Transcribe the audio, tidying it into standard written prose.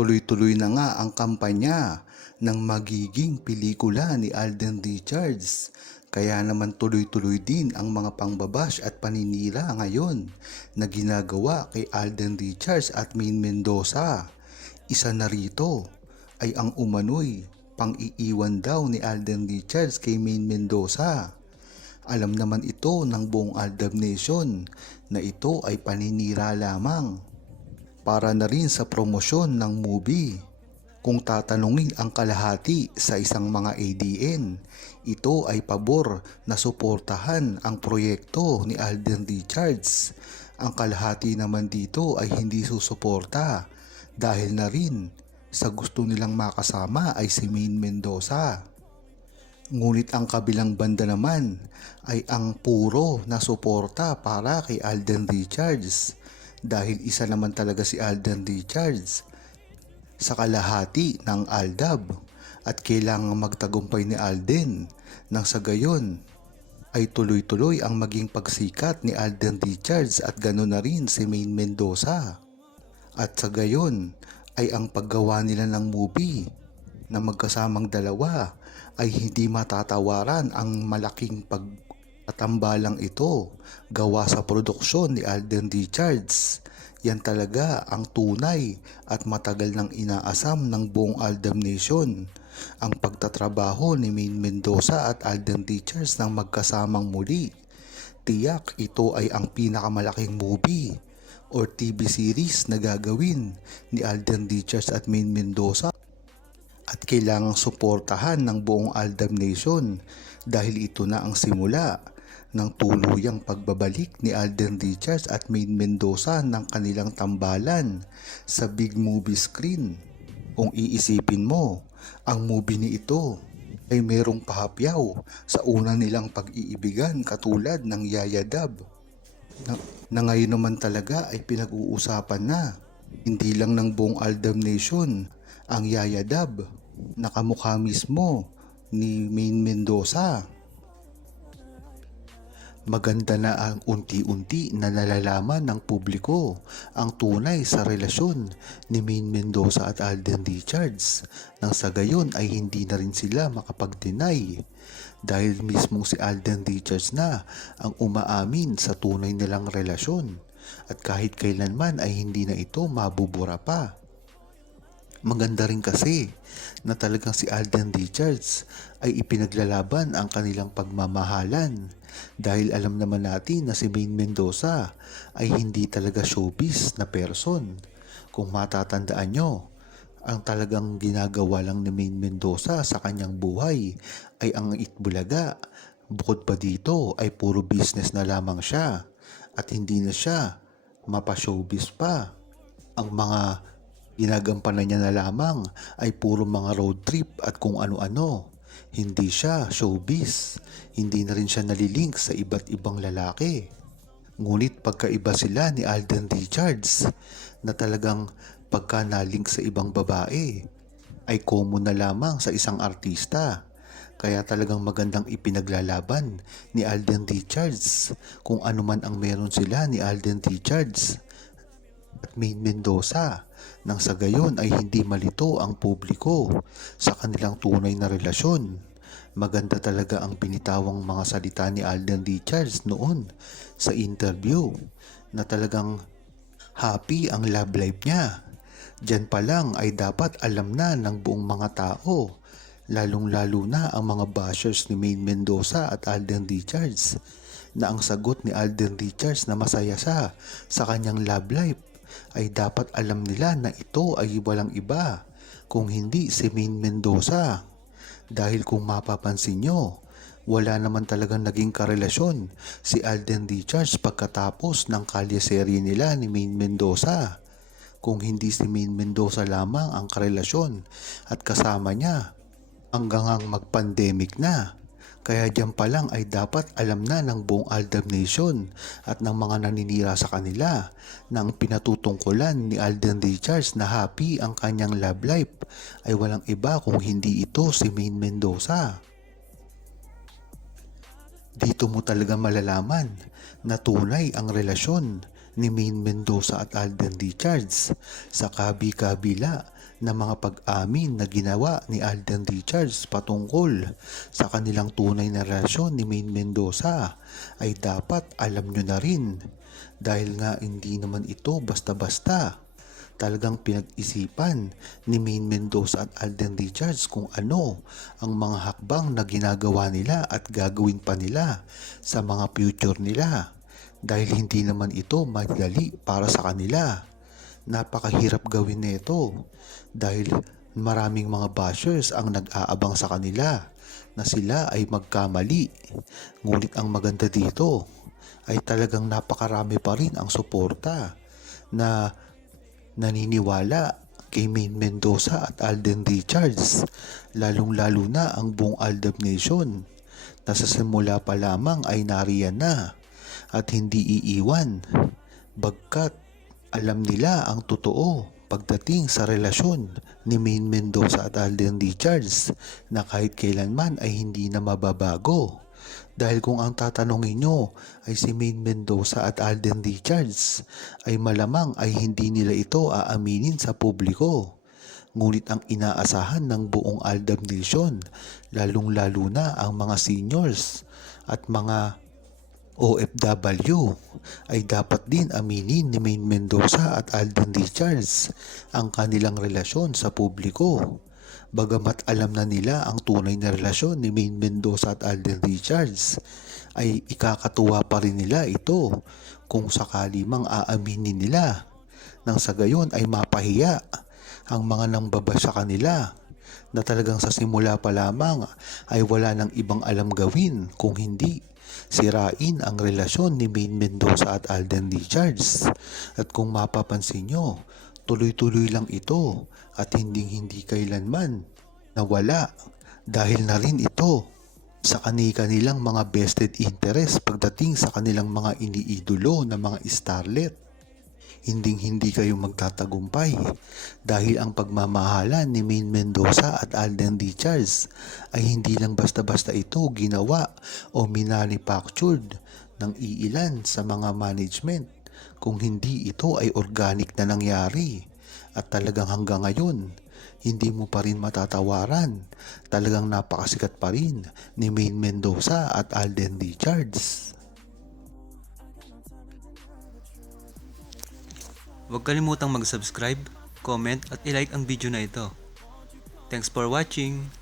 tuloy-tuloy na nga ang kampanya ng magiging pelikula ni Alden Richards. Kaya naman tuloy-tuloy din ang mga pangbabash at paninira ngayon na ginagawa kay Alden Richards at Maine Mendoza. Isa na rito ay ang umano'y pang-iiwan daw ni Alden Richards kay Maine Mendoza. Alam naman ito ng buong Aldab Nation na ito ay paninira lamang para na rin sa promosyon ng movie. Kung tatanungin ang kalahati sa isang mga ADN, ito ay pabor na suportahan ang proyekto ni Alden Richards. Ang kalahati naman dito ay hindi susuporta dahil na rin sa gusto nilang makasama ay si Maine Mendoza. Ngunit ang kabilang banda naman ay ang puro na suporta para kay Alden Richards dahil isa naman talaga si Alden Richards sa kalahati ng Aldab at kailangang magtagumpay ni Alden nang sa gayon ay tuloy-tuloy ang maging pagsikat ni Alden Richards at ganoon na rin si Maine Mendoza. At sa gayon ay ang paggawa nila ng movie na magkasamang dalawa ay hindi matatawaran ang malaking pagtatambalang ito gawa sa produksyon ni Alden Richards. Yan talaga ang tunay at matagal nang inaasam ng buong Aldab Nation. Ang pagtatrabaho ni Maine Mendoza at Alden Richards ng magkasamang muli. Tiyak ito ay ang pinakamalaking movie or TV series na gagawin ni Alden Richards at Maine Mendoza. At kailangang suportahan ng buong Aldab Nation dahil ito na ang simula ng tuluyang pagbabalik ni Alden Richards at Maine Mendoza ng kanilang tambalan sa big movie screen. Kung iisipin mo, ang movie ni ito ay merong pahapyaw sa una nilang pag-iibigan katulad ng Yaya Dab na ngayon naman talaga ay pinag-uusapan na hindi lang ng buong Aldab Nation ang Yaya Dab na kamukha mismo ni Maine Mendoza. Maganda na ang unti-unti na nalalaman ng publiko ang tunay sa relasyon ni Maine Mendoza at Alden Richards nang sa gayon ay hindi na rin sila makapag-deny dahil mismo si Alden Richards na ang umaamin sa tunay nilang relasyon at kahit kailanman ay hindi na ito mabubura pa. Maganda rin kasi na talagang si Alden Richards ay ipinaglalaban ang kanilang pagmamahalan dahil alam naman natin na si Maine Mendoza ay hindi talaga showbiz na person. Kung matatandaan nyo, ang talagang ginagawa lang ni Maine Mendoza sa kanyang buhay ay ang Itbulaga. Bukod pa dito ay puro business na lamang siya at hindi na siya mapa-showbiz pa. Ang mga ginagampanan niya na lamang ay puro mga road trip at kung ano-ano. Hindi siya showbiz. Hindi na rin siya nalilink sa iba't ibang lalaki. Ngunit pagkaiba sila ni Alden Richards na talagang pagka nalink sa ibang babae ay common na lamang sa isang artista. Kaya talagang magandang ipinaglalaban ni Alden Richards kung ano man ang meron sila ni Alden Richards at Maine Mendoza nang sa gayon ay hindi malito ang publiko sa kanilang tunay na relasyon. Maganda talaga ang binitawang mga salita ni Alden Richards noon sa interview na talagang happy ang love life niya. Diyan pa lang ay dapat alam na ng buong mga tao, lalong-lalo na ang mga bashers ni Maine Mendoza at Alden Richards, na ang sagot ni Alden Richards na masaya siya sa kanyang love life ay dapat alam nila na ito ay walang iba kung hindi si Maine Mendoza. Dahil kung mapapansin nyo, wala naman talagang naging karelasyon si Alden Richards pagkatapos ng kalye-serye nila ni Maine Mendoza. Kung hindi si Maine Mendoza lamang ang karelasyon at kasama niya hanggang mag-pandemic na. Kaya diyan pa lang ay dapat alam na ng buong Aldab Nation at ng mga naninira sa kanila na ang pinatutungkulan ni Alden Richards na happy ang kanyang love life ay walang iba kung hindi ito si Maine Mendoza. Dito mo talaga malalaman na tunay ang relasyon ni Maine Mendoza at Alden Richards sa kabi-kabila na mga pag-amin na ginawa ni Alden Richards patungkol sa kanilang tunay na relasyon ni Maine Mendoza ay dapat alam nyo na rin dahil nga hindi naman ito basta-basta. Talagang pinag-isipan ni Maine Mendoza at Alden Richards kung ano ang mga hakbang na ginagawa nila at gagawin pa nila sa mga future nila. Dahil hindi naman ito madali para sa kanila. Napakahirap gawin nito dahil maraming mga bashers ang nag-aabang sa kanila na sila ay magkamali. Ngunit ang maganda dito ay talagang napakarami pa rin ang suporta na naniniwala kay Maine Mendoza at Alden Richards, lalong-lalo na ang buong Aldab Nation na sa simula pa lamang ay nariyan na at hindi iiwan bagkat alam nila ang totoo pagdating sa relasyon ni Maine Mendoza at Alden Richards na kahit kailanman ay hindi na mababago. Dahil kung ang tatanungin nyo ay si Maine Mendoza at Alden Richards ay malamang ay hindi nila ito aaminin sa publiko. Ngunit ang inaasahan ng buong Aldab Nation, lalong-lalo na ang mga seniors at mga OFW ay dapat din aminin ni Maine Mendoza at Alden Richards ang kanilang relasyon sa publiko. Bagamat alam na nila ang tunay na relasyon ni Maine Mendoza at Alden Richards, ay ikakatuwa pa rin nila ito kung sakali mang aaminin nila. Nang sa gayon ay mapahiya ang mga nangbaba sa kanila na talagang sa simula pa lamang ay wala nang ibang alam gawin kung hindi sirain ang relasyon ni Maine Mendoza at Alden Richards. At kung mapapansin nyo, tuloy-tuloy lang ito at hindi kailanman nawala dahil na rin ito sa kanilang mga vested interest pagdating sa kanilang mga iniidolo na mga starlet. Hindi kayo magtatagumpay dahil ang pagmamahalan ni Maine Mendoza at Alden Richards ay hindi lang basta-basta ito ginawa o manufactured ng iilan sa mga management, kung hindi ito ay organic na nangyari at talagang hanggang ngayon hindi mo pa rin matatawaran. Talagang napakasikat pa rin ni Maine Mendoza at Alden Richards. Huwag kalimutang mag-subscribe, comment at i-like ang video na ito. Thanks for watching!